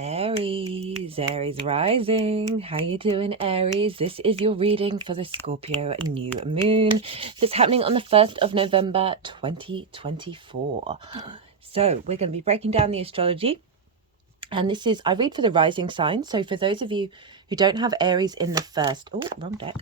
Aries rising. How you doing, Aries? This is your reading for the Scorpio new moon that's happening on the 1st of November 2024. So we're going to be breaking down the astrology. And this is, I read for the rising sign. So for those of you who don't have Aries in the first, oh, wrong deck,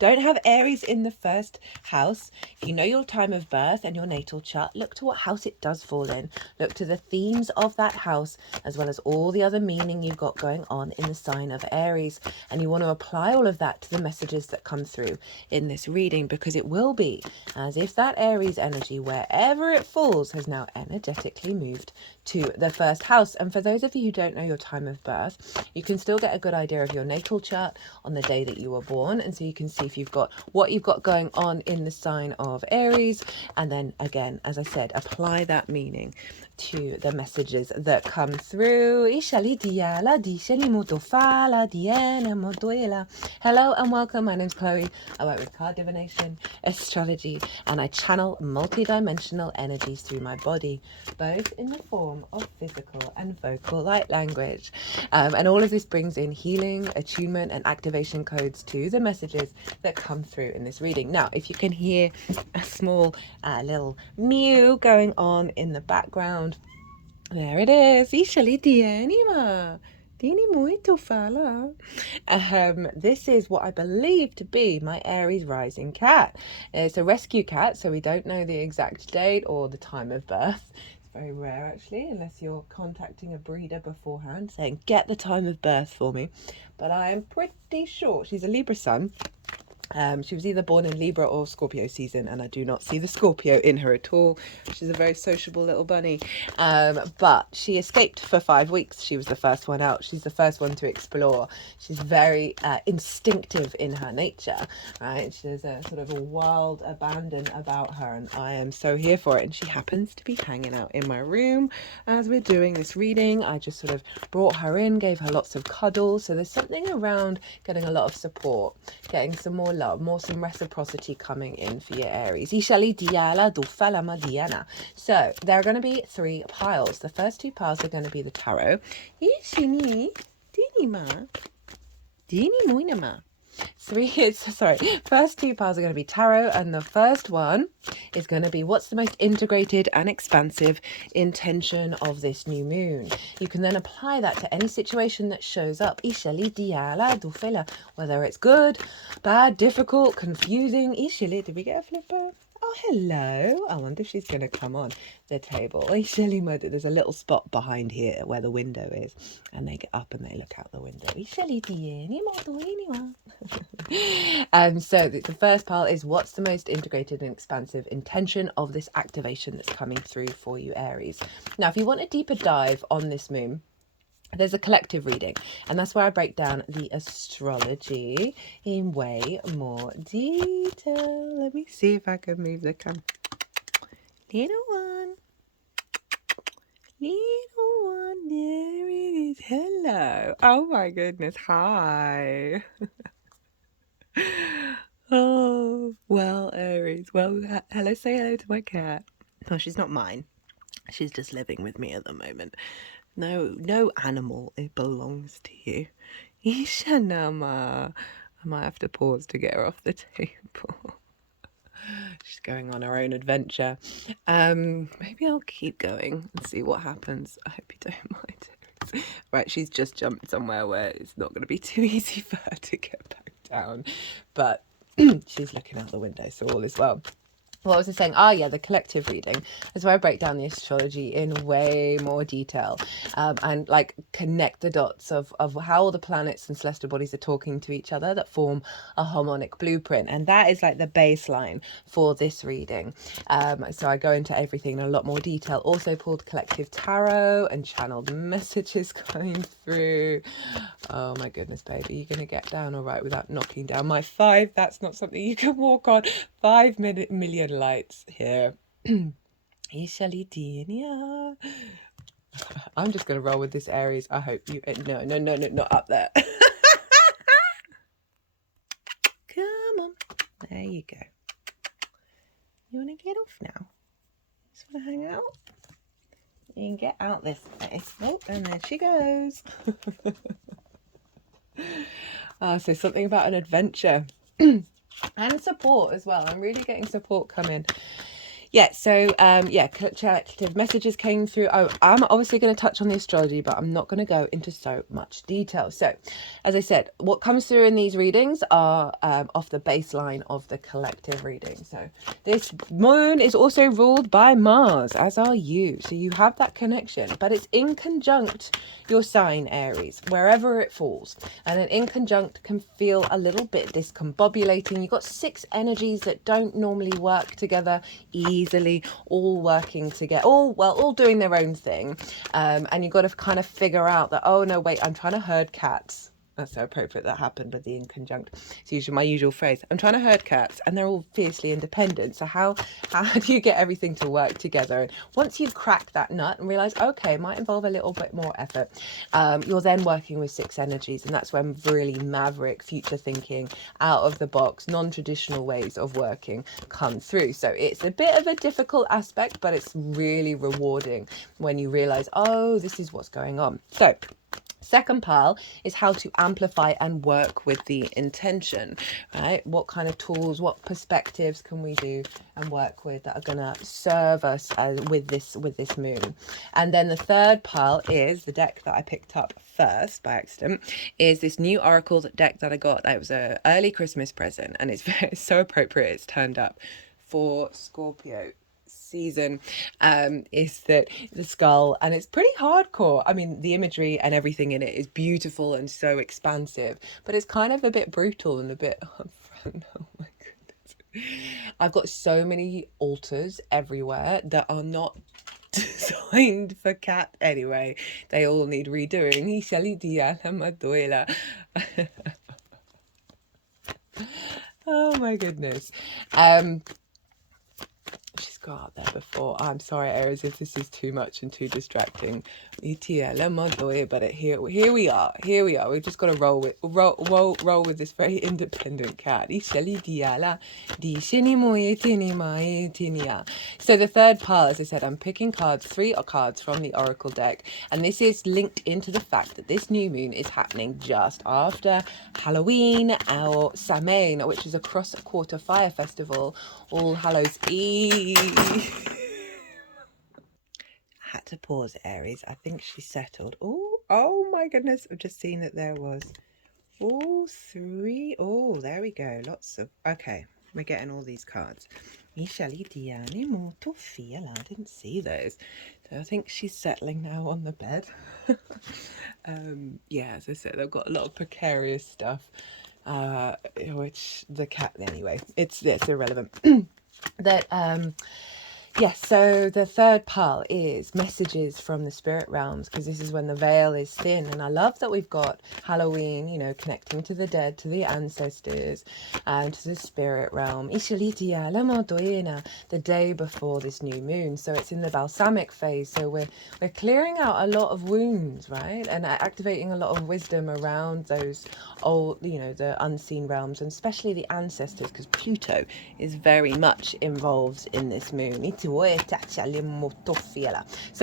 don't have Aries in the first house, if you know your time of birth and your natal chart, look to what house it does fall in. Look to the themes of that house, as well as all the other meaning you've got going on in the sign of Aries. And you want to apply all of that to the messages that come through in this reading, because it will be as if that Aries energy, wherever it falls, has now energetically moved to the first house. And for those of you who don't know your time of birth, you can still get a good idea of your natal chart on the day that you were born, and so you can see if you've got what you've got going on in the sign of Aries, and then again, as I said, apply that meaning to the messages that come through. Hello and welcome. My name's Chloe. I work with card divination, astrology, and I channel multi-dimensional energies through my body, both in the form of physical and vocal light language. And all of this brings in healing, attunement, and activation codes to the messages that come through in this reading. Now, if you can hear a small little mew going on in the background, there it is. This is what I believe to be my Aries rising cat. It's a rescue cat, so we don't know the exact date or the time of birth. It's very rare, actually, unless you're contacting a breeder beforehand saying, get the time of birth for me. But I am pretty sure she's a Libra sun. She was either born in Libra or Scorpio season, and I do not see the Scorpio in her at all. She's a very sociable little bunny, but she escaped for 5 weeks. She was the first one out. She's the first one to explore. She's very instinctive in her nature, right? There's a sort of a wild abandon about her, and I am so here for it. And she happens to be hanging out in my room as we're doing this reading. I just sort of brought her in, gave her lots of cuddles. So there's something around getting a lot of support, getting some more love, some reciprocity coming in for your Aries. So there are going to be 3 piles. The first 2 piles are going to be the tarot. First 2 piles are going to be tarot, and the first one is going to be what's the most integrated and expansive intention of this new moon. You can then apply that to any situation that shows up, whether it's good, bad, difficult, confusing. Did we get a flipper? Oh, hello. I wonder if she's going to come on the table. There's a little spot behind here where the window is, and they get up and they look out the window. So the first pile is what's the most integrated and expansive intention of this activation that's coming through for you, Aries. Now, if you want a deeper dive on this moon, there's a collective reading, and that's where I break down the astrology in way more detail. Let me see if I can move the camera. Little one, there it is. Hello. Oh my goodness. Hi. Oh, well, Aries. Well, hello. Say hello to my cat. No, she's not mine. She's just living with me at the moment. No animal, it belongs to you. Ishanama. I might have to pause to get her off the table. She's going on her own adventure. Maybe I'll keep going and see what happens. I hope you don't mind. Right, she's just jumped somewhere where it's not going to be too easy for her to get back down. But she's looking out the window, so all is well. What was I saying? The collective reading is where I break down the astrology in way more detail, and like connect the dots of how all the planets and celestial bodies are talking to each other that form a harmonic blueprint. And that is like the baseline for this reading. So I go into everything in a lot more detail. Also pulled collective tarot and channeled messages coming through. Oh my goodness, baby, you're going to get down all right without knocking down my 5. That's not something you can walk on. 5 million lights here. I'm just going to roll with this, Aries. I hope you... No, not up there. Come on. There you go. You want to get off now? Just want to hang out? You can get out this way. Oh, and there she goes. So something about an adventure. And support as well. I'm really getting support coming. Yeah, so collective messages came through. Oh, I'm obviously going to touch on the astrology, but I'm not going to go into so much detail. So, as I said, what comes through in these readings are off the baseline of the collective reading. So, this moon is also ruled by Mars, as are you. So, you have that connection, but it's in conjunct your sign, Aries, wherever it falls. And an in conjunct can feel a little bit discombobulating. You've got 6 energies that don't normally work together easily, all working together, all doing their own thing, and you've got to kind of figure out that, oh no, wait, I'm trying to herd cats. That's so appropriate that happened with the in conjunct. It's usually my usual phrase. I'm trying to herd cats and they're all fiercely independent. So how do you get everything to work together? And once you crack that nut and realize, okay, it might involve a little bit more effort, you're then working with 6 energies. And that's when really maverick, future thinking, out of the box, non-traditional ways of working come through. So it's a bit of a difficult aspect, but it's really rewarding when you realize, oh, this is what's going on. So second pile is how to amplify and work with the intention, right? What kind of tools, what perspectives can we do and work with that are going to serve us with this moon? And then the third pile is the deck that I picked up first by accident, is this new oracle deck that I got. That was an early Christmas present, and it's so appropriate. It's turned up for Scorpio season. Is that the skull, and it's pretty hardcore. I mean, the imagery and everything in it is beautiful and so expansive, but it's kind of a bit brutal and a bit upfront. Oh my goodness, I've got so many altars everywhere that are not designed for cat anyway. They all need redoing. Oh my goodness. She's got up there before. I'm sorry, Aries, if this is too much and too distracting. But here we are. We've just got to roll with this very independent cat. So the third pile, as I said, I'm picking 3 cards from the oracle deck, and this is linked into the fact that this new moon is happening just after Halloween, or SAMHAIN, which is a cross-quarter fire festival, All Hallows Eve. Had to pause, Aries. I think she's settled. Oh my goodness, I've just seen that there was 3. There we go. Lots of, okay, we're getting all these cards. I didn't see those. So I think she's settling now on the bed. Yeah, as I said, they've got a lot of precarious stuff, which the cat, anyway, it's irrelevant. That yes, so the third pile is messages from the spirit realms, because this is when the veil is thin. And I love that we've got Halloween, you know, connecting to the dead, to the ancestors, and to the spirit realm. The day before this new moon. So it's in the balsamic phase. So we're clearing out a lot of wounds, right? And activating a lot of wisdom around those old, you know, the unseen realms, and especially the ancestors, because Pluto is very much involved in this moon. So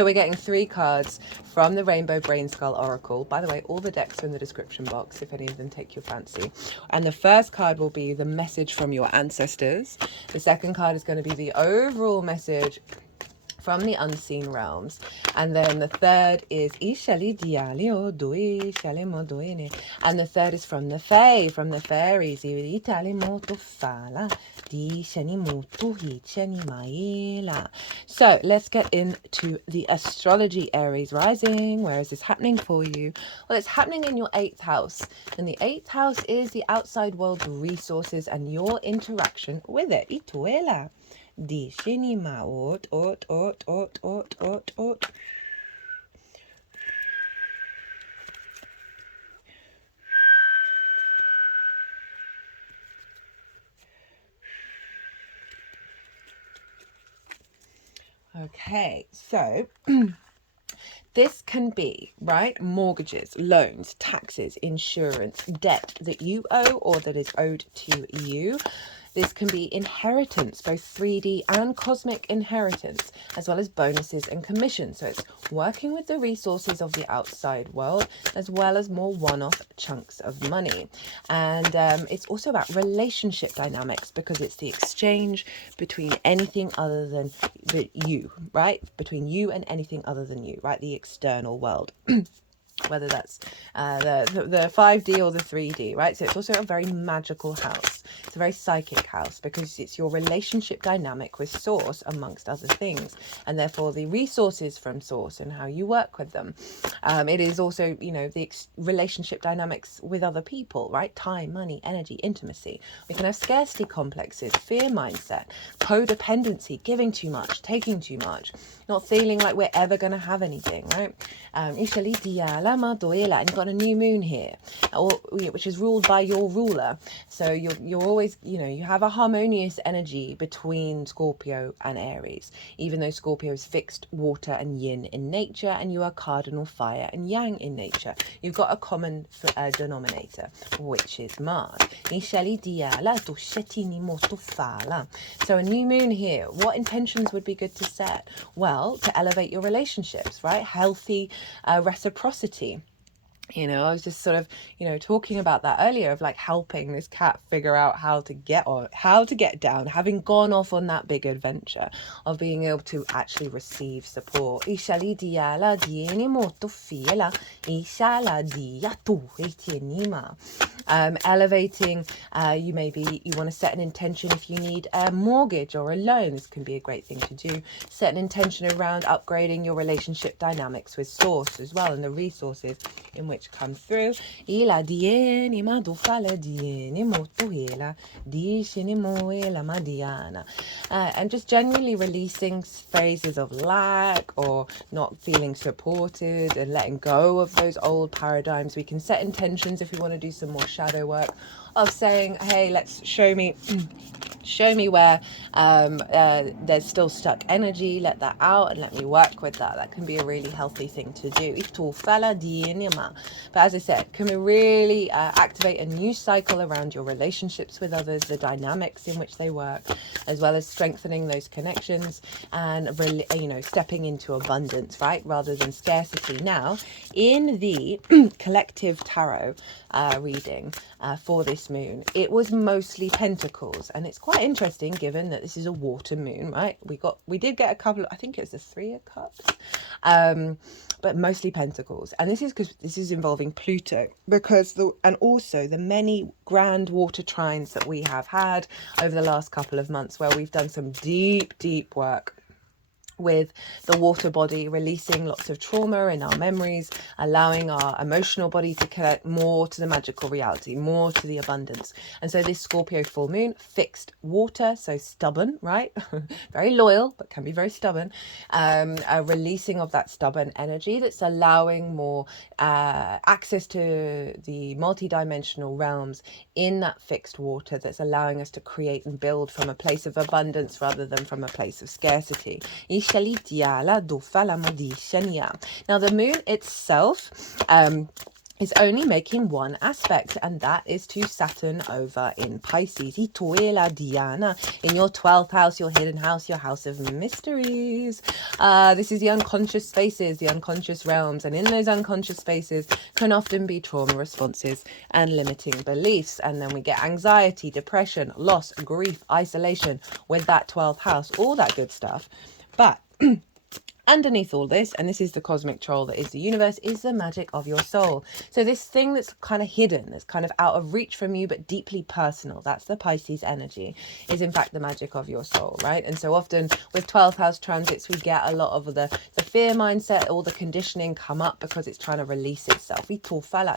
we're getting 3 cards from the Rainbow Brainskull Oracle. By the way, all the decks are in the description box if any of them take your fancy. And the first card will be the message from your ancestors. The second card is going to be the overall message from the unseen realms, and then the third is and the third is from the Fae, from the fairies. So let's get into the astrology, Aries rising. Where is this happening for you? Well, it's happening in your 8th house, and the 8th house is the outside world's resources and your interaction with it. Okay, so this can be, right, mortgages, loans, taxes, insurance, debt that you owe or that is owed to you. This can be inheritance, both 3D and cosmic inheritance, as well as bonuses and commissions. So it's working with the resources of the outside world, as well as more one-off chunks of money. And it's also about relationship dynamics, because it's the exchange between anything other than you, right? Between you and anything other than you, right? The external world. Whether that's the 5D or the 3D, right? So it's also a very magical house. It's a very psychic house, because it's your relationship dynamic with Source, amongst other things, and therefore the resources from Source and how you work with them. It is also, you know, the relationship dynamics with other people, right? Time, money, energy, intimacy. We can have scarcity complexes, fear mindset, codependency, giving too much, taking too much, not feeling like we're ever going to have anything, right? And you've got a new moon here, which is ruled by your ruler. So you're always, you know, you have a harmonious energy between Scorpio and Aries, even though Scorpio is fixed water and yin in nature, and you are cardinal fire and yang in nature. You've got a common denominator, which is Mars. So a new moon here, what intentions would be good to set? Well, to elevate your relationships, right? Healthy reciprocity. You know, I was just sort of, you know, talking about that earlier, of like helping this cat figure out how to get down, having gone off on that big adventure of being able to actually receive support. Elevating, you want to set an intention if you need a mortgage or a loan. This can be a great thing to do. Set an intention around upgrading your relationship dynamics with Source as well, and the resources in which come through. And just genuinely releasing phases of lack or not feeling supported, and letting go of those old paradigms. We can set intentions if we want to do some more shadow work, of saying, hey, let's show me where there's still stuck energy. Let that out and let me work with that. That can be a really healthy thing to do. But as I said, can we really activate a new cycle around your relationships with others, the dynamics in which they work, as well as strengthening those connections and really, you know, stepping into abundance, right, rather than scarcity. Now, in the collective tarot reading for this moon, it was mostly pentacles, and it's quite interesting given that this is a water moon, right? We did get a couple of, I think it was the 3 of Cups, but mostly pentacles. And this is because this is involving Pluto, because and also the many grand water trines that we have had over the last couple of months, where we've done some deep work with the water body, releasing lots of trauma in our memories, allowing our emotional body to connect more to the magical reality, more to the abundance. And so this Scorpio full moon, fixed water, so stubborn, right? Very loyal, but can be very stubborn. A releasing of that stubborn energy that's allowing more access to the multidimensional realms in that fixed water, that's allowing us to create and build from a place of abundance rather than from a place of scarcity. Now the moon itself is only making one aspect, and that is to Saturn over in Pisces. In your 12th house, your hidden house, your house of mysteries. This is the unconscious spaces, the unconscious realms, and in those unconscious spaces can often be trauma responses and limiting beliefs. And then we get anxiety, depression, loss, grief, isolation with that 12th house, all that good stuff. But underneath all this, and this is the cosmic troll that is the universe, is the magic of your soul. So this thing that's kind of hidden, that's kind of out of reach from you, but deeply personal, that's the Pisces energy, is in fact the magic of your soul, right? And so often with 12th house transits, we get a lot of the fear mindset, all the conditioning come up because it's trying to release itself.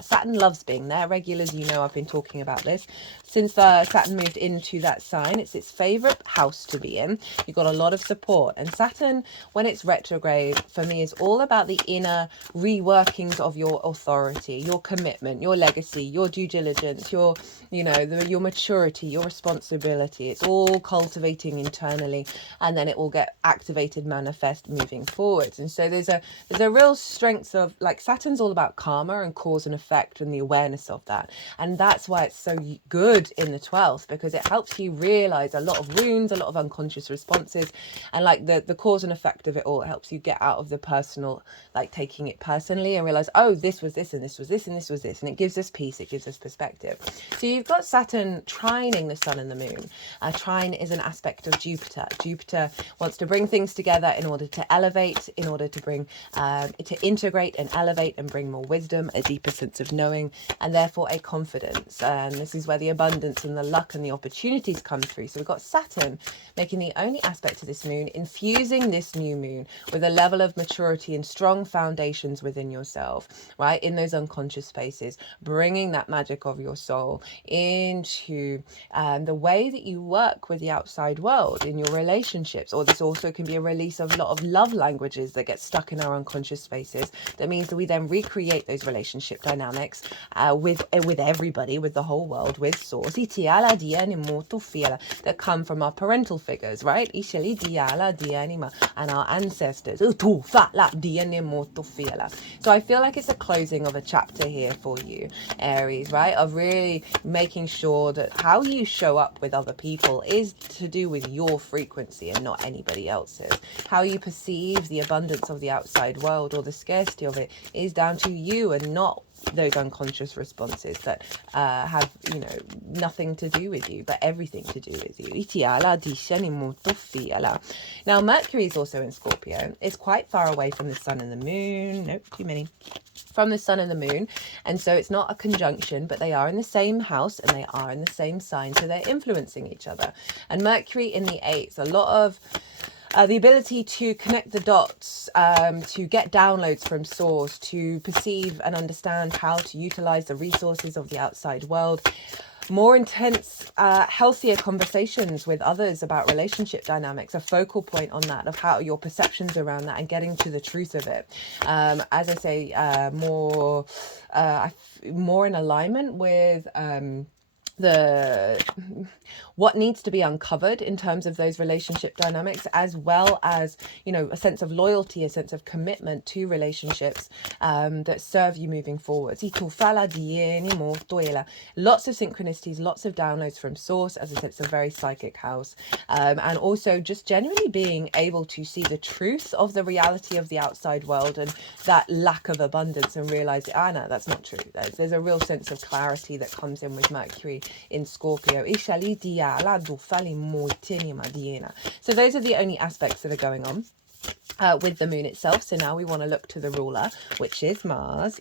Saturn loves being there. Regulars, you know, I've been talking about this. Since Saturn moved into that sign, it's its favorite house to be in. You've got a lot of support. And Saturn, when it's retrograde, retrograde for me is all about the inner reworkings of your authority, your commitment, your legacy, your due diligence, your, you know, your maturity, your responsibility. It's all cultivating internally, and then it will get activated, manifest moving forwards. And so there's a real strength of, like, Saturn's all about karma and cause and effect and the awareness of that. And that's why it's so good in the 12th, because it helps you realize a lot of wounds, a lot of unconscious responses, and like the cause and effect of it all. It helps you get out of the personal, like taking it personally, and realize, oh, this was this and this was this and this was this, and it gives us peace, it gives us perspective. So you've got Saturn trining the sun and the moon. Trine is an aspect of Jupiter. Jupiter wants to bring things together in order to elevate, in order to bring to integrate and elevate and bring more wisdom, a deeper sense of knowing, and therefore a confidence. And this is where the abundance and the luck and the opportunities come through. So we've got Saturn making the only aspect to this moon, infusing this new moon with a level of maturity and strong foundations within yourself, right? In those unconscious spaces, bringing that magic of your soul into the way that you work with the outside world in your relationships. Or this also can be a release of a lot of love languages that get stuck in our unconscious spaces. That means that we then recreate those relationship dynamics with everybody, with the whole world, with source that come from our parental figures, right? And our ancestors. So I feel like it's a closing of a chapter here for you, Aries, right? Of really making sure that how you show up with other people is to do with your frequency and not anybody else's. How you perceive the abundance of the outside world or the scarcity of it is down to you and not those unconscious responses that have, you know, nothing to do with you, but everything to do with you. Now, Mercury is also in Scorpio. It's quite far away from the sun and the moon. Nope, too many. From the sun and the moon. And so it's not a conjunction, but they are in the same house and they are in the same sign. So they're influencing each other. And Mercury in the 8th, a lot of the ability to connect the dots, to get downloads from source, to perceive and understand how to utilize the resources of the outside world. More intense, healthier conversations with others about relationship dynamics, a focal point on that, of how your perceptions around that and getting to the truth of it. As I say, more in alignment with what needs to be uncovered in terms of those relationship dynamics, as well as, you know, a sense of loyalty, a sense of commitment to relationships that serve you moving forward. Lots of synchronicities, lots of downloads from source. As I said, it's a very psychic house, and also just genuinely being able to see the truth of the reality of the outside world and that lack of abundance, and realize, no, that's not true. There's a real sense of clarity that comes in with Mercury in Scorpio. So those are the only aspects that are going on with the moon itself. So now we want to look to the ruler, which is Mars.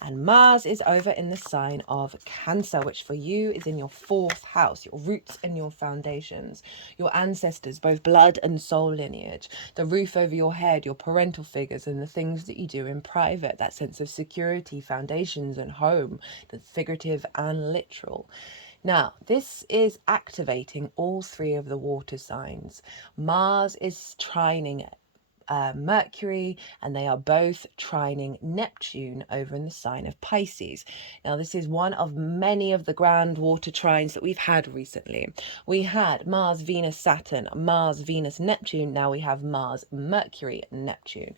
And Mars is over in the sign of Cancer, which for you is in your 4th house, your roots and your foundations, your ancestors, both blood and soul lineage, the roof over your head, your parental figures, and the things that you do in private, that sense of security, foundations and home, the figurative and literal. Now, this is activating all 3 of the water signs. Mars is trining Mercury, and they are both trining Neptune over in the sign of Pisces. Now, this is one of many of the grand water trines that we've had recently. We had Mars, Venus, Saturn, Mars, Venus, Neptune. Now we have Mars, Mercury, Neptune.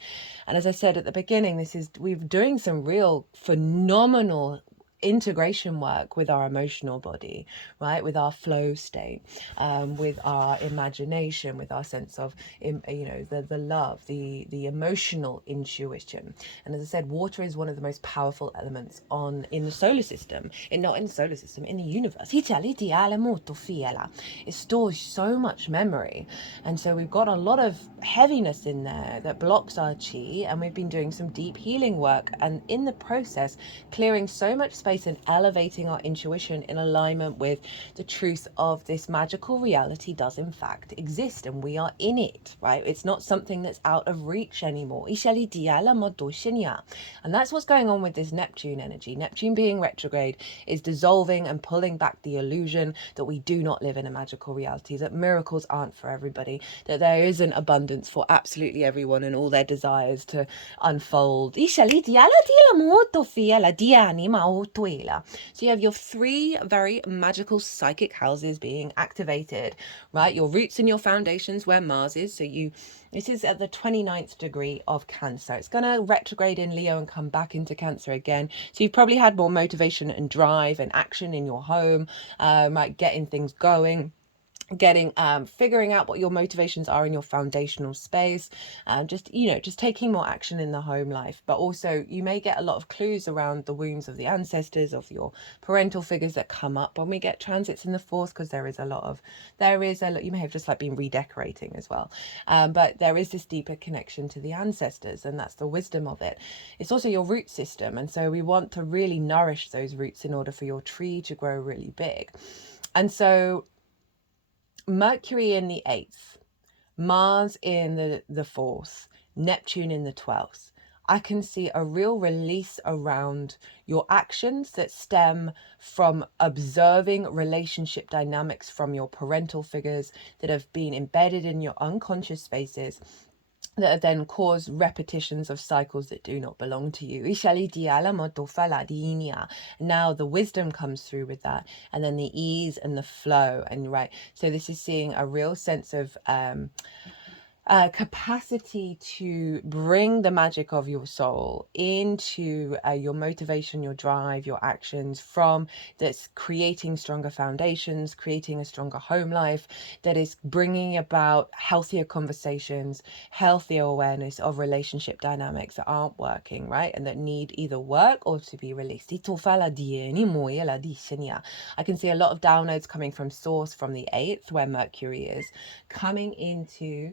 And as I said at the beginning, we're doing some real phenomenal integration work with our emotional body, right, with our flow state, with our imagination, with our sense of, you know, the love, the emotional intuition. And as I said, water is one of the most powerful elements in the solar system, in the universe. It stores so much memory, and so we've got a lot of heaviness in there that blocks our chi, and we've been doing some deep healing work, and in the process clearing so much space space and elevating our intuition in alignment with the truth of this magical reality does in fact exist, and we are in it, right? It's not something that's out of reach anymore. And that's what's going on with this Neptune energy. Neptune being retrograde is dissolving and pulling back the illusion that we do not live in a magical reality, that miracles aren't for everybody, that there is an abundance for absolutely everyone and all their desires to unfold. So you have your three very magical psychic houses being activated, right? Your roots and your foundations where Mars is. This is at the 29th degree of Cancer. It's going to retrograde in Leo and come back into Cancer again. So you've probably had more motivation and drive and action in your home, right? Getting things going, figuring out what your motivations are in your foundational space, just taking more action in the home life. But also you may get a lot of clues around the wounds of the ancestors, of your parental figures that come up when we get transits in the fourth, because you may have just like been redecorating as well, but there is this deeper connection to the ancestors, and that's the wisdom of it. It's also your root system, and so we want to really nourish those roots in order for your tree to grow really big. And so Mercury in the 8th, Mars in the 4th, Neptune in the 12th. I can see a real release around your actions that stem from observing relationship dynamics from your parental figures that have been embedded in your unconscious spaces, that have then caused repetitions of cycles that do not belong to you. Now the wisdom comes through with that, and then the ease and the flow, and right. So this is seeing a real sense of capacity to bring the magic of your soul into your motivation, your drive, your actions, from that's creating stronger foundations, creating a stronger home life, that is bringing about healthier conversations, healthier awareness of relationship dynamics that aren't working, right? And that need either work or to be released. I can see a lot of downloads coming from source from the 8th, where Mercury is coming into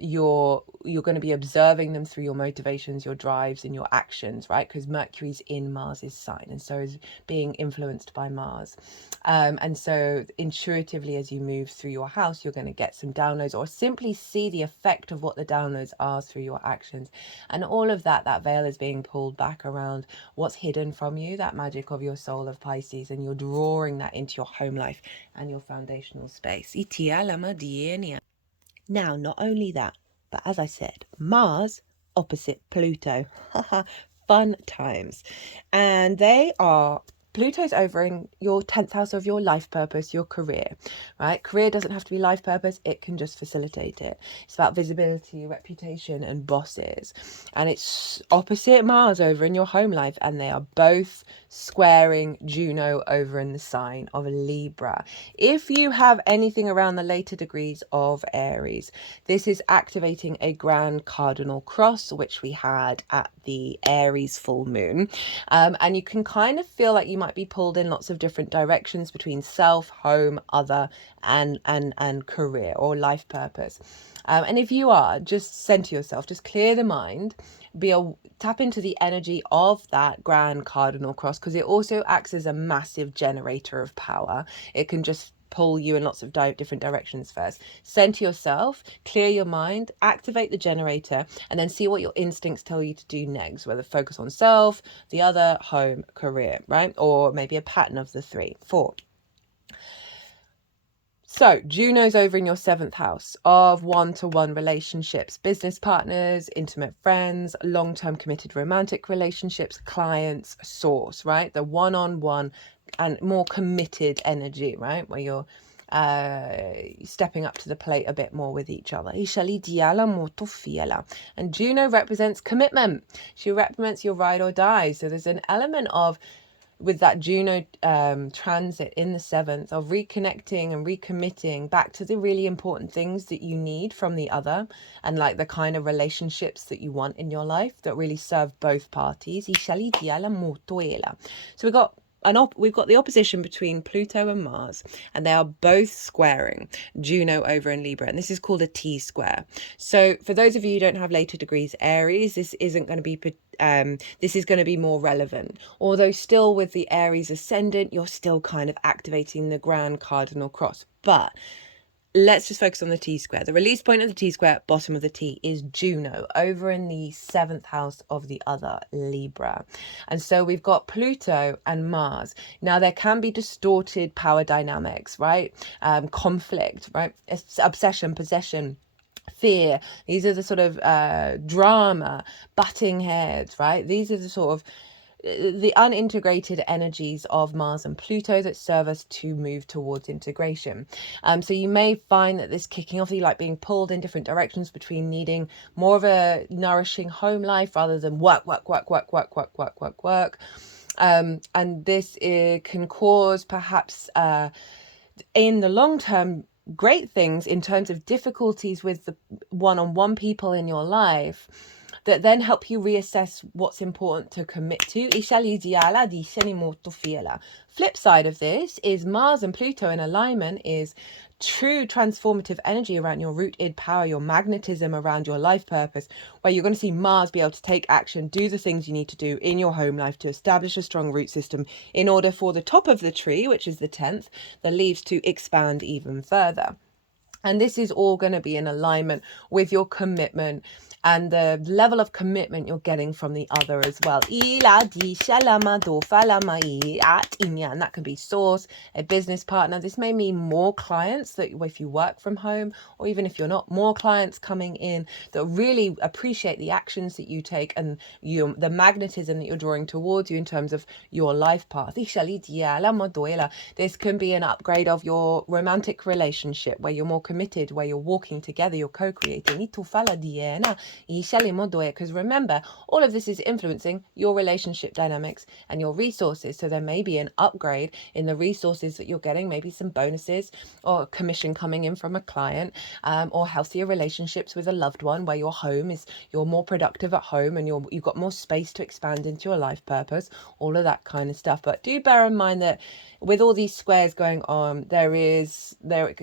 you're going to be observing them through your motivations, your drives, and your actions, right? Because Mercury's in Mars's sign, and so is being influenced by Mars. And so intuitively, as you move through your house, you're going to get some downloads, or simply see the effect of what the downloads are through your actions. And all of that veil is being pulled back around what's hidden from you, that magic of your soul of Pisces, and you're drawing that into your home life and your foundational space. Now, not only that, but as I said, Mars opposite Pluto. Fun times. And Pluto's over in your 10th house of your life purpose, your career, right? Career doesn't have to be life purpose. It can just facilitate it. It's about visibility, reputation, and bosses. And it's opposite Mars over in your home life. And they are both squaring Juno over in the sign of Libra. If you have anything around the later degrees of Aries, this is activating a grand cardinal cross, which we had at the Aries full moon. And you can kind of feel like you might be pulled in lots of different directions between self, home, other, and career or life purpose. And if you are, just center yourself, just clear the mind, tap into the energy of that grand cardinal cross, because it also acts as a massive generator of power. It can just pull you in lots of different directions first. Center yourself, clear your mind, activate the generator, and then see what your instincts tell you to do next, whether focus on self, the other, home, career, right? Or maybe a pattern of the 3, 4. So Juno's over in your 7th house of one-to-one relationships, business partners, intimate friends, long-term committed romantic relationships, clients, source, right? The one-on-one and more committed energy, right? Where you're stepping up to the plate a bit more with each other. And Juno represents commitment. She represents your ride or die. So there's an element of, with that Juno transit in the 7th, of reconnecting and recommitting back to the really important things that you need from the other, and like the kind of relationships that you want in your life that really serve both parties. So we got we've got the opposition between Pluto and Mars, and they are both squaring Juno over in Libra, and this is called a T-square. So for those of you who don't have later degrees Aries, this isn't going to be this is going to be more relevant. Although still with the Aries ascendant, you're still kind of activating the grand cardinal cross. But let's just focus on the T-square. The release point of the T-square, bottom of the T, is Juno over in the 7th house of the other, Libra. And so we've got Pluto and Mars. Now, there can be distorted power dynamics, right? Conflict, right? Obsession, possession, fear. These are the sort of drama, butting heads, right? These are the sort of the unintegrated energies of Mars and Pluto that serve us to move towards integration. So you may find that this kicking off, you like being pulled in different directions between needing more of a nourishing home life rather than work. And this can cause perhaps in the long term great things in terms of difficulties with the one-on-one people in your life that then help you reassess what's important to commit to. Flip side of this is Mars and Pluto in alignment is true transformative energy around your rooted power, your magnetism around your life purpose, where you're going to see Mars be able to take action, do the things you need to do in your home life to establish a strong root system in order for the top of the tree, which is the 10th, the leaves to expand even further. And this is all going to be in alignment with your commitment and the level of commitment you're getting from the other as well. And that can be source, a business partner. This may mean more clients that if you work from home, or even if you're not, more clients coming in that really appreciate the actions that you take and the magnetism that you're drawing towards you in terms of your life path. This can be an upgrade of your romantic relationship where you're more committed, where you're walking together, you're co-creating. Because remember, all of this is influencing your relationship dynamics and your resources. So there may be an upgrade in the resources that you're getting, maybe some bonuses or commission coming in from a client, or healthier relationships with a loved one where you're more productive at home and you've got more space to expand into your life purpose, all of that kind of stuff. But do bear in mind that with all these squares going on, there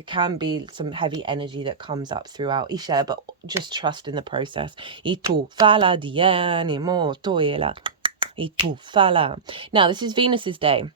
can be some heavy energy that comes up throughout Isha, but just trust in the process. Now, this is Venus's day.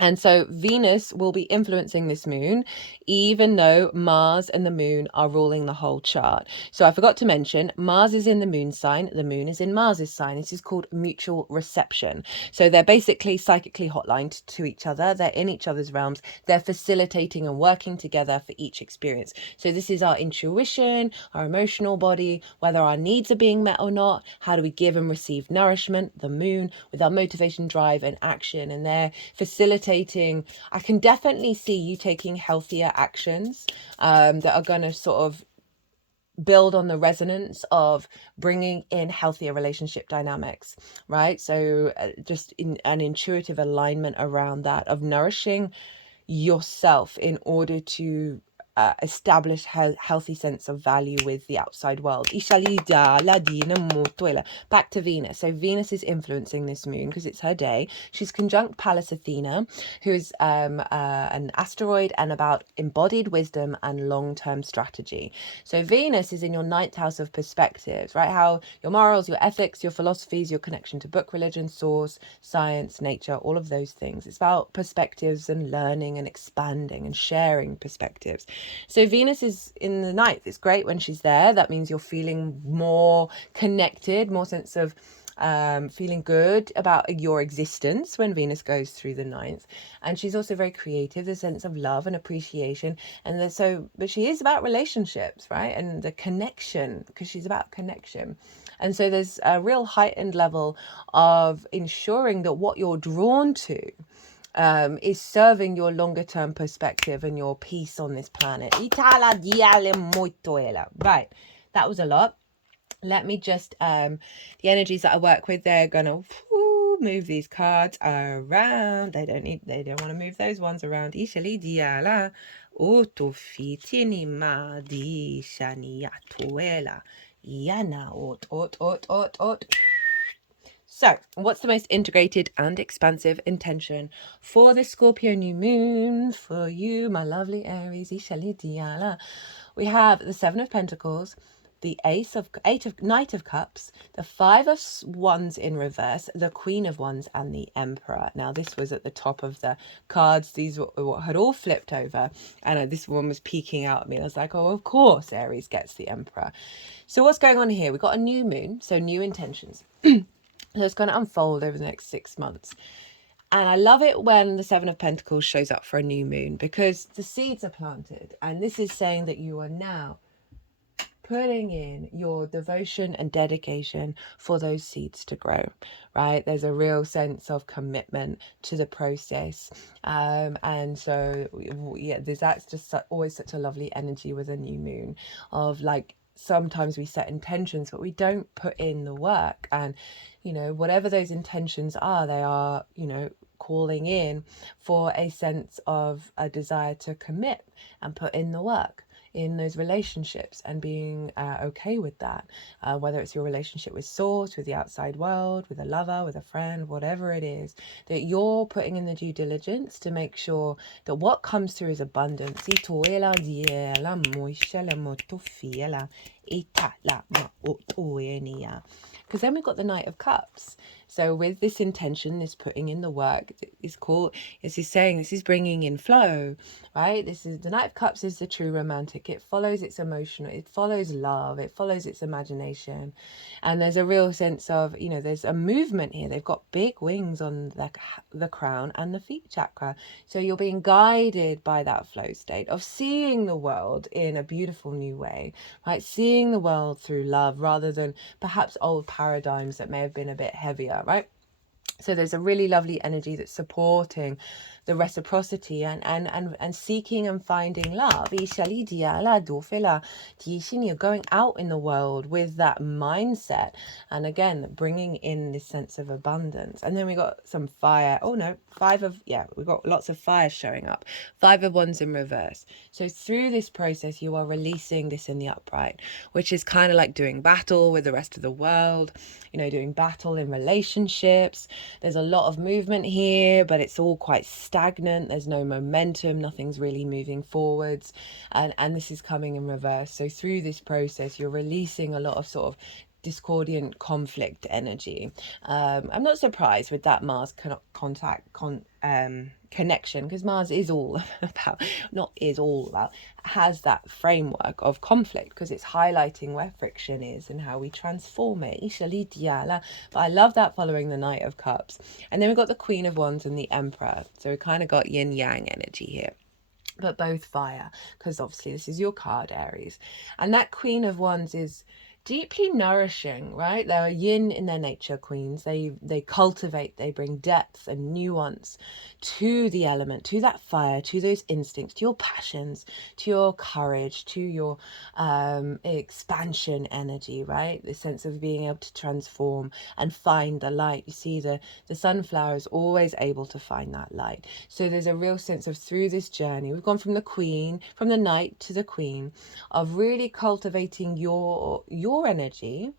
And so Venus will be influencing this moon, even though Mars and the moon are ruling the whole chart. So I forgot to mention, Mars is in the moon sign, the moon is in Mars's sign. This is called mutual reception. So they're basically psychically hotlined to each other. They're in each other's realms. They're facilitating and working together for each experience. So this is our intuition, our emotional body, whether our needs are being met or not. How do we give and receive nourishment? The moon with our motivation, drive and action. And they're facilitating. I can definitely see you taking healthier actions that are going to sort of build on the resonance of bringing in healthier relationship dynamics, right? So just in an intuitive alignment around that of nourishing yourself in order to establish healthy sense of value with the outside world. Back to Venus. So Venus is influencing this moon because it's her day. She's conjunct Pallas Athena, who is an asteroid and about embodied wisdom and long-term strategy. So Venus is in your 9th house of perspectives, right? How your morals, your ethics, your philosophies, your connection to book, religion, source, science, nature, all of those things. It's about perspectives and learning and expanding and sharing perspectives. So Venus is in the 9th. It's great when she's there. That means you're feeling more connected, more sense of feeling good about your existence when Venus goes through the 9th. And she's also very creative, the sense of love and appreciation. And but she is about relationships, right? And the connection, because she's about connection. And so there's a real heightened level of ensuring that what you're drawn to is serving your longer term perspective and your peace on this planet. Right, that was a lot. Let me just the energies that I work with, they're gonna move these cards around. They don't want to move those ones around. So, what's the most integrated and expansive intention for this Scorpio new moon for you, my lovely Aries? We have the Seven of Pentacles, the Knight of Cups, the Five of Wands in reverse, the Queen of Wands, and the Emperor. Now, this was at the top of the cards. These had all flipped over, and this one was peeking out at me. I was like, oh, of course, Aries gets the Emperor. So what's going on here? We've got a new moon, so new intentions. So it's going to unfold over the next 6 months. And I love it when the Seven of Pentacles shows up for a new moon, because the seeds are planted. And this is saying that you are now putting in your devotion and dedication for those seeds to grow, right? There's a real sense of commitment to the process. And so, yeah, that's just always such a lovely energy with a new moon of like, sometimes we set intentions, but we don't put in the work. And, you know, whatever those intentions are, they are, you know, calling in for a sense of a desire to commit and put in the work in those relationships and being okay with that, whether it's your relationship with source, with the outside world, with a lover, with a friend, whatever it is, that you're putting in the due diligence to make sure that what comes through is abundance. Because then we've got the Knight of Cups. So with this intention, this putting in the work, is called, this is saying, this is bringing in flow, right? This is the Knight of Cups is the true romantic. It follows its emotional, it follows love, it follows its imagination. And there's a real sense of, you know, there's a movement here. They've got big wings on the crown and the feet chakra. So you're being guided by that flow state of seeing the world in a beautiful new way, right? Seeing the world through love rather than perhaps old paradigms that may have been a bit heavier, right? So there's a really lovely energy that's supporting the reciprocity and seeking and finding love. You're going out in the world with that mindset, and again bringing in this sense of abundance. And then we got some fire. Oh no, we've got lots of fire showing up. Five of Wands in reverse. So through this process you are releasing this in the upright, which is kind of like doing battle with the rest of the world, you know, doing battle in relationships. There's a lot of movement here, but it's all quite stagnant. There's no momentum. Nothing's really moving forwards. And this is coming in reverse. So through this process, you're releasing a lot of sort of discordant conflict energy. I'm not surprised with that Mars connection, because Mars is all about, has that framework of conflict, because it's highlighting where friction is and how we transform it. But I love that following the Knight of Cups. And then we've got the Queen of Wands and the Emperor. So we kind of got yin yang energy here, but both fire, because obviously this is your card, Aries. And that Queen of Wands is deeply nourishing, right? They're yin in their nature, queens. They cultivate, they bring depth and nuance to the element, to that fire, to those instincts, to your passions, to your courage, to your expansion energy, right? The sense of being able to transform and find the light. You see, the sunflower is always able to find that light. So there's a real sense of, through this journey, we've gone from the queen, from the knight to the queen, of really cultivating your energy,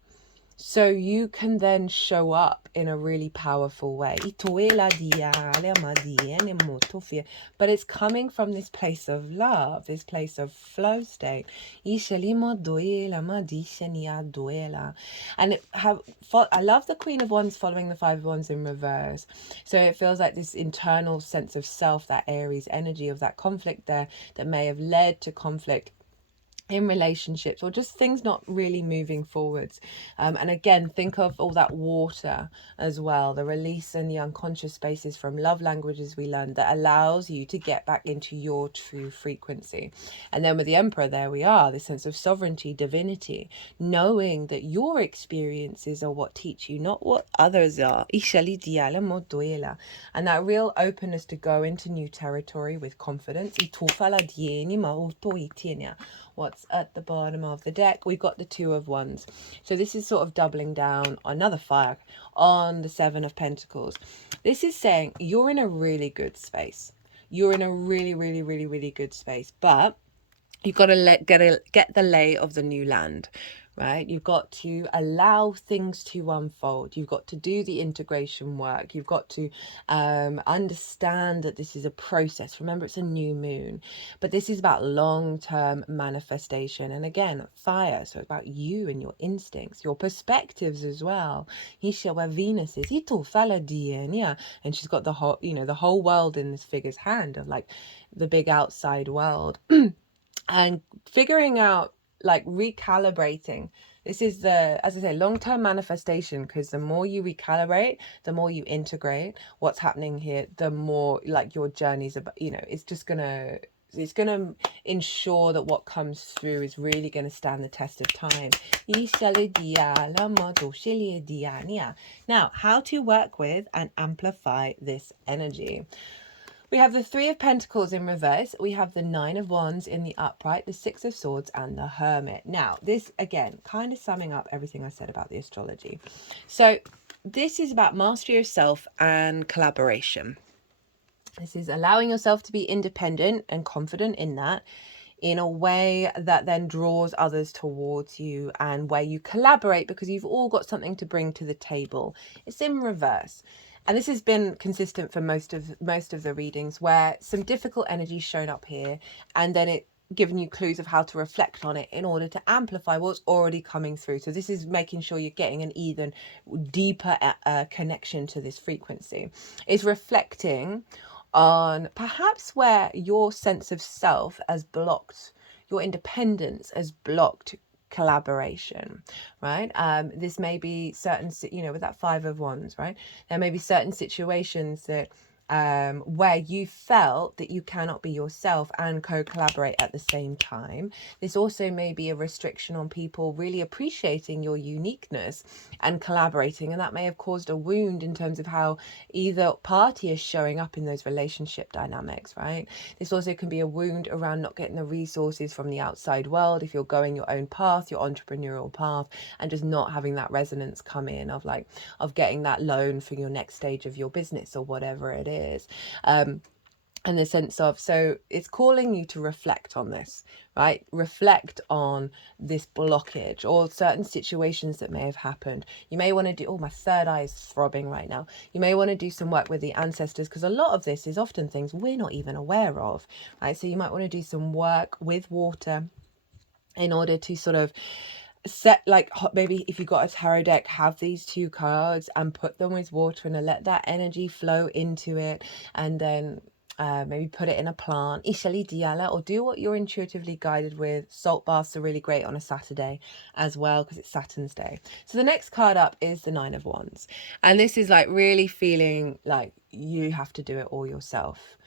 so you can then show up in a really powerful way. But it's coming from this place of love, this place of flow state. And I love the Queen of Wands following the Five of Wands in reverse. So it feels like this internal sense of self, that Aries energy of that conflict there that may have led to conflict in relationships, or just things not really moving forwards. And again, think of all that water as well, the release in the unconscious spaces from love languages we learned, that allows you to get back into your true frequency. And then with the Emperor, there we are, this sense of sovereignty, divinity, knowing that your experiences are what teach you, not what others are. And that real openness to go into new territory with confidence. What's at the bottom of the deck? We've got the Two of Wands. So this is sort of doubling down, another fire, on the Seven of Pentacles. This is saying you're in a really good space. You're in a really, really, really, really good space. But you've got to get the lay of the new land, right? You've got to allow things to unfold. You've got to do the integration work. You've got to understand that this is a process. Remember, it's a new moon, but this is about long-term manifestation. And again, fire, so it's about you and your instincts, your perspectives as well. Hisha where Venus is, and she's got the whole, the whole world in this figure's hand of like the big outside world. And figuring out, like, recalibrating. This is the, as I say, long-term manifestation, because the more you recalibrate, the more you integrate what's happening here, the more like your journey's about, it's just gonna, it's gonna ensure that what comes through is really going to stand the test of time. Now, how to work with and amplify this energy. We have the Three of Pentacles in reverse. We have the Nine of Wands in the upright, the Six of Swords, and the Hermit. Now, this, again, kind of summing up everything I said about the astrology. So, this is about mastery of self and collaboration. This is allowing yourself to be independent and confident in that, in a way that then draws others towards you, and where you collaborate because you've all got something to bring to the table. It's in reverse. And this has been consistent for most of the readings, where some difficult energy shown up here, and then it giving you clues of how to reflect on it in order to amplify what's already coming through. So this is making sure you're getting an even deeper connection to this frequency. It's reflecting on perhaps where your sense of self has blocked, your independence has blocked collaboration, right? This may be certain, with that Five of Wands, right? There may be certain situations that where you felt that you cannot be yourself and co-collaborate at the same time. This also may be a restriction on people really appreciating your uniqueness and collaborating, and that may have caused a wound in terms of how either party is showing up in those relationship dynamics, right? This also can be a wound around not getting the resources from the outside world if you're going your own path, your entrepreneurial path, and just not having that resonance come in of getting that loan for your next stage of your business or whatever it is. And the sense of, so it's calling you to reflect on this, right? Reflect on this blockage or certain situations that may have happened. You may want to do, oh, my third eye is throbbing right now. You may want to do some work with the ancestors, because a lot of this is often things we're not even aware of, right? So you might want to do some work with water in order to sort of set, like, maybe if you got a tarot deck, have these two cards and put them with water and let that energy flow into it, and then maybe put it in a plant, or do what you're intuitively guided with. Salt baths are really great on a Saturday as well, because it's Saturn's day. So the next card up is the Nine of Wands, and this is like really feeling like you have to do it all yourself.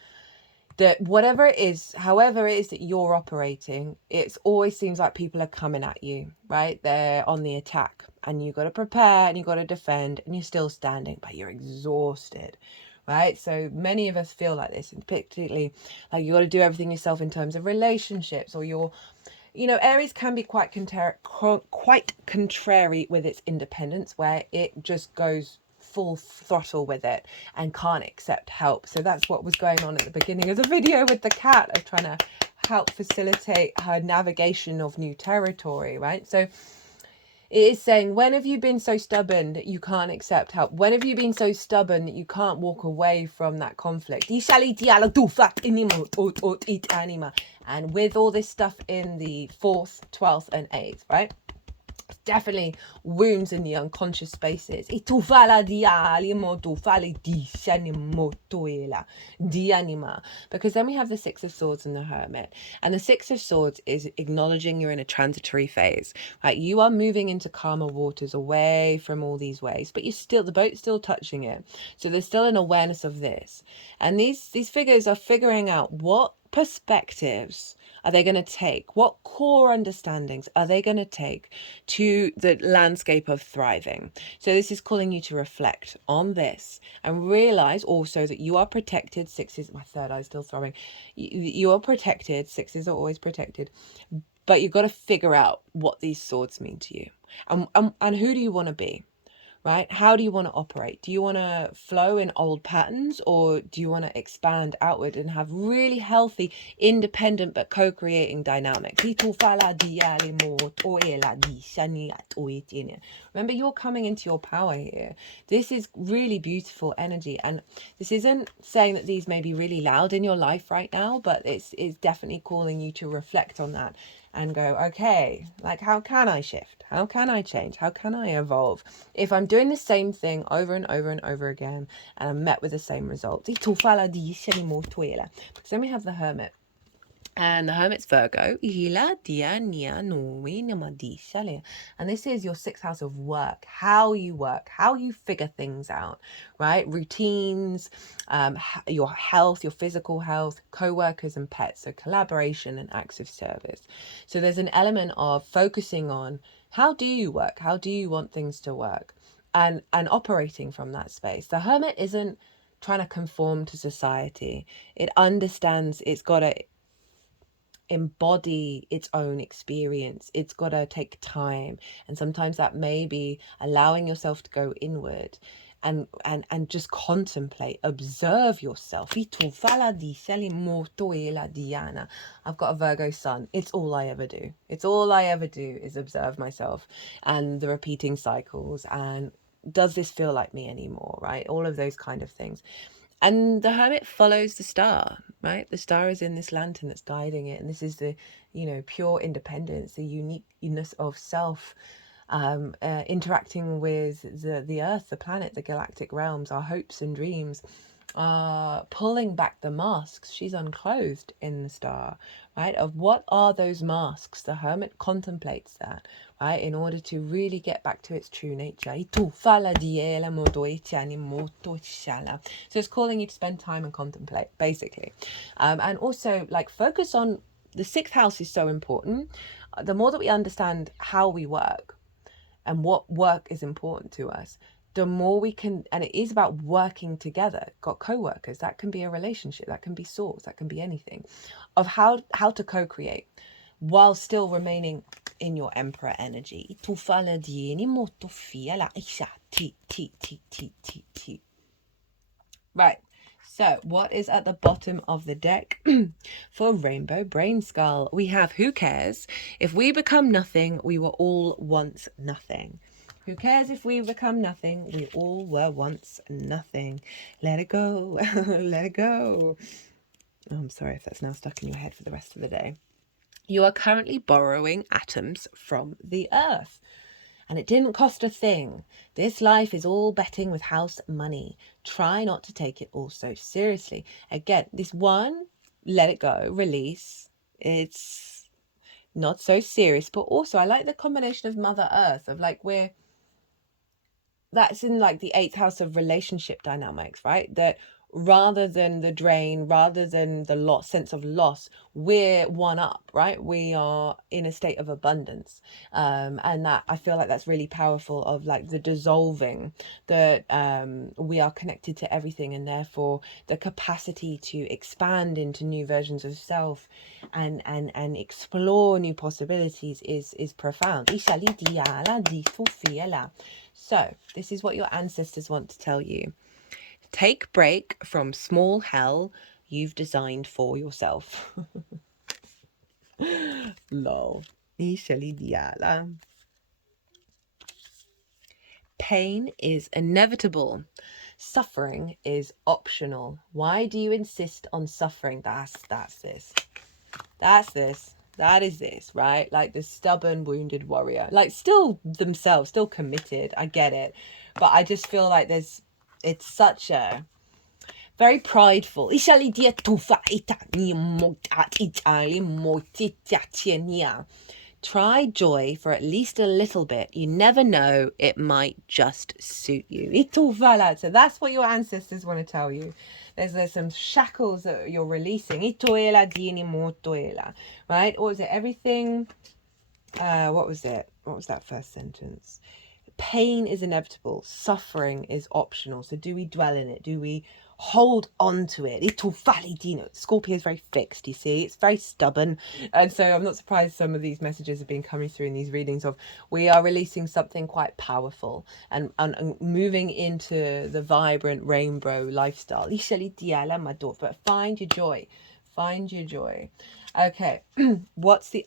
That whatever it is, however it is that you're operating, it always seems like people are coming at you, right? They're on the attack, and you got to prepare and you got to defend, and you're still standing, but you're exhausted, right? So many of us feel like this, and particularly like you got to do everything yourself in terms of relationships, or your, Aries can be quite contrary with its independence, where it just goes full throttle with it and can't accept help. So that's what was going on at the beginning of the video with the cat, of trying to help facilitate her navigation of new territory, right? So it is saying, when have you been so stubborn that you can't accept help? When have you been so stubborn that you can't walk away from that conflict? And with all this stuff in the 4th, 12th and 8th, right? Definitely wounds in the unconscious spaces. Because then we have the Six of Swords and the Hermit. And the Six of Swords is acknowledging you're in a transitory phase, right? You are moving into calmer waters, away from all these ways, but the boat's still touching it. So there's still an awareness of this. And these figures are figuring out what perspectives are they going to take? What core understandings are they going to take to the landscape of thriving? So this is calling you to reflect on this and realize also that you are protected. Sixes, my third eye is still throbbing. You are protected. Sixes are always protected. But you've got to figure out what these swords mean to you. And who do you want to be? right? How do you want to operate? Do you want to flow in old patterns, or do you want to expand outward and have really healthy, independent but co-creating dynamics? Remember, you're coming into your power here. This is really beautiful energy, and this isn't saying that these may be really loud in your life right now, but it's definitely calling you to reflect on that and go, okay, like, how can I shift? How can I change? How can I evolve if I'm doing the same thing over and over and over again and I'm met with the same result? Because then we have the Hermit. And the Hermit's Virgo. And this is your sixth house of work, how you figure things out, right? Routines, your health, your physical health, co-workers and pets. So collaboration and acts of service. So there's an element of focusing on how do you work? How do you want things to work? And operating from that space. The Hermit isn't trying to conform to society. It understands it's got to embody its own experience. It's got to take time, and sometimes that may be allowing yourself to go inward and just contemplate, observe yourself. I've got a Virgo sun. It's all I ever do. It's all I ever do is observe myself and the repeating cycles, and does this feel like me anymore, right? All of those kind of things. And the Hermit follows the star, right? The star is in this lantern that's guiding it. And this is the, pure independence, the uniqueness of self, interacting with the earth, the planet, the galactic realms, our hopes and dreams, pulling back the masks. She's unclothed in the star, right? Of what are those masks? The Hermit contemplates that, right? In order to really get back to its true nature. So it's calling you to spend time and contemplate, basically. And also, like, focus on the sixth house is so important. The more that we understand how we work and what work is important to us, the more we can, and it is about working together. Got co-workers, that can be a relationship, that can be source, that can be anything, of how to co-create while still remaining in your Emperor energy. Right, so what is at the bottom of the deck for Rainbow Brainskull? We have, who cares if we become nothing? We were all once nothing. Who cares if we become nothing? We all were once nothing. Let it go. Let it go. Oh, I'm sorry if that's now stuck in your head for the rest of the day. You are currently borrowing atoms from the earth, and it didn't cost a thing. This life is all betting with house money. Try not to take it all so seriously. Again, this one, let it go, release. It's not so serious, but also I like the combination of Mother Earth, of like that's in like the 8th house of relationship dynamics, right? That rather than the drain, rather than the sense of loss, we're one up, right? We are in a state of abundance. And that, I feel like that's really powerful, of like the dissolving, that we are connected to everything, and therefore the capacity to expand into new versions of self and explore new possibilities is profound. So this is what your ancestors want to tell you. Take break from small hell you've designed for yourself. Lol. Pain is inevitable. Suffering is optional. Why do you insist on suffering? That's this. That's this. That is this, right? Like the stubborn, wounded warrior. Like still themselves, still committed. I get it. But I just feel like it's such a very prideful. Try joy for at least a little bit. You never know, it might just suit you. So that's what your ancestors want to tell you. There's some shackles that you're releasing. Right? Or was it everything? What was it? What was that first sentence? Pain is inevitable. Suffering is optional. So do we dwell in it? Do we hold on to it. Scorpio is very fixed, you see. It's very stubborn. And so I'm not surprised some of these messages have been coming through in these readings of we are releasing something quite powerful and moving into the vibrant rainbow lifestyle. But find your joy. Find your joy. Okay, what's the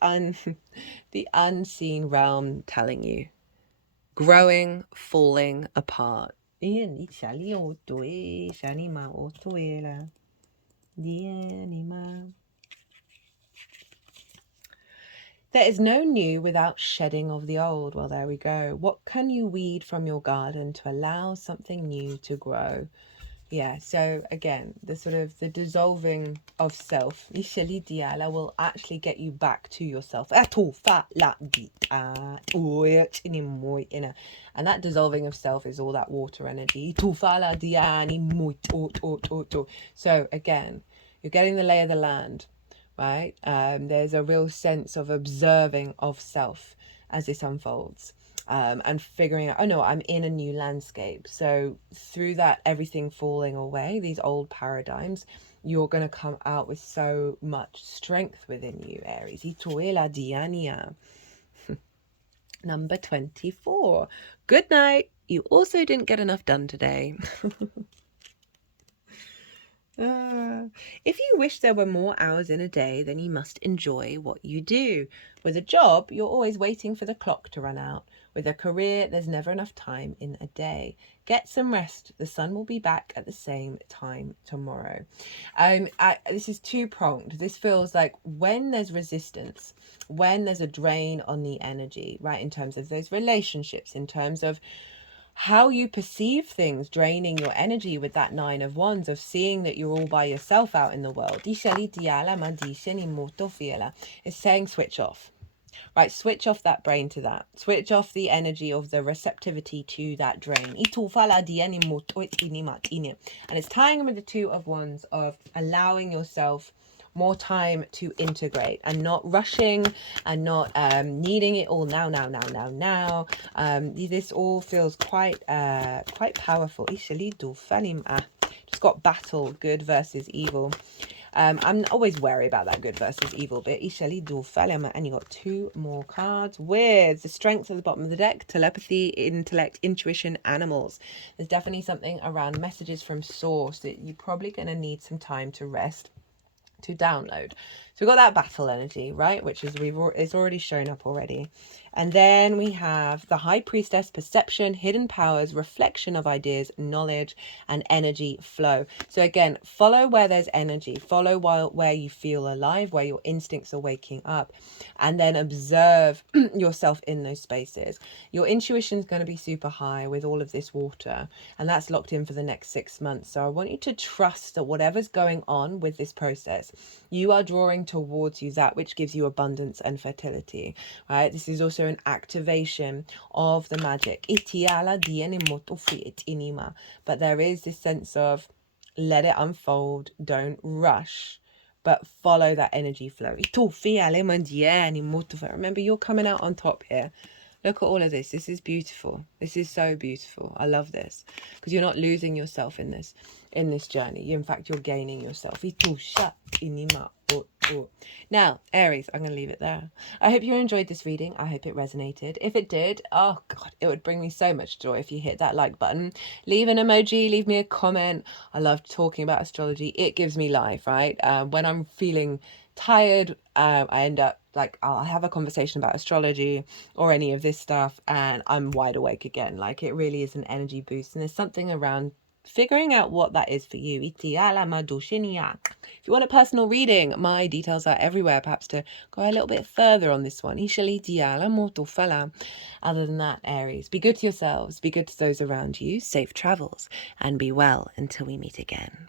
unseen realm telling you? Growing, falling apart. There is no new without shedding of the old. Well, there we go. What can you weed from your garden to allow something new to grow? Yeah, so again, the dissolving of self will actually get you back to yourself. And that dissolving of self is all that water energy. So again, you're getting the lay of the land, right? There's a real sense of observing of self as this unfolds. And figuring out, oh no, I'm in a new landscape. So through that, everything falling away, these old paradigms, you're going to come out with so much strength within you, Aries. Number 24. Good night. You also didn't get enough done today. If you wish there were more hours in a day, then you must enjoy what you do. With a job, you're always waiting for the clock to run out. With a career, there's never enough time in a day. Get some rest. The sun will be back at the same time tomorrow. This is two-pronged. This feels like when there's resistance, when there's a drain on the energy, right, in terms of those relationships, in terms of how you perceive things draining your energy with that Nine of Wands, of seeing that you're all by yourself out in the world. It's saying switch off. Right, switch off that brain to that. Switch off the energy of the receptivity to that drain. And it's tying in with the Two of Wands of allowing yourself more time to integrate and not rushing and not needing it all now. This all feels quite powerful. Just got battle, good versus evil. I'm always wary about that good versus evil bit. And you got two more cards with the strength at the bottom of the deck: telepathy, intellect, intuition, animals. There's definitely something around messages from source that you're probably going to need some time to rest, to download. So we've got that battle energy, right, which is it's already shown up already. And then we have the High Priestess, perception, hidden powers, reflection of ideas, knowledge, and energy flow. So again, follow where there's energy, follow where you feel alive, where your instincts are waking up, and then observe yourself in those spaces. Your intuition is going to be super high with all of this water, and that's locked in for the next 6 months. So I want you to trust that whatever's going on with this process, you are drawing towards you that which gives you abundance and fertility, right? This is also an activation of the magic. But there is this sense of let it unfold, don't rush, but follow that energy flow. Remember, you're coming out on top here. Look at all of this. This is beautiful. This is so beautiful. I love this because you're not losing yourself in this journey. In fact, you're gaining yourself. Now, Aries, I'm going to leave it there. I hope you enjoyed this reading. I hope it resonated. If it did, oh God, it would bring me so much joy if you hit that like button. Leave an emoji, leave me a comment. I love talking about astrology. It gives me life, right? When I'm feeling tired, I end up like I'll have a conversation about astrology or any of this stuff and I'm wide awake again. Like it really is an energy boost, and there's something around figuring out what that is for you. If you want a personal reading, my details are everywhere, perhaps to go a little bit further on this one. Other than that, Aries, be good to yourselves, be good to those around you, safe travels, and be well until we meet again.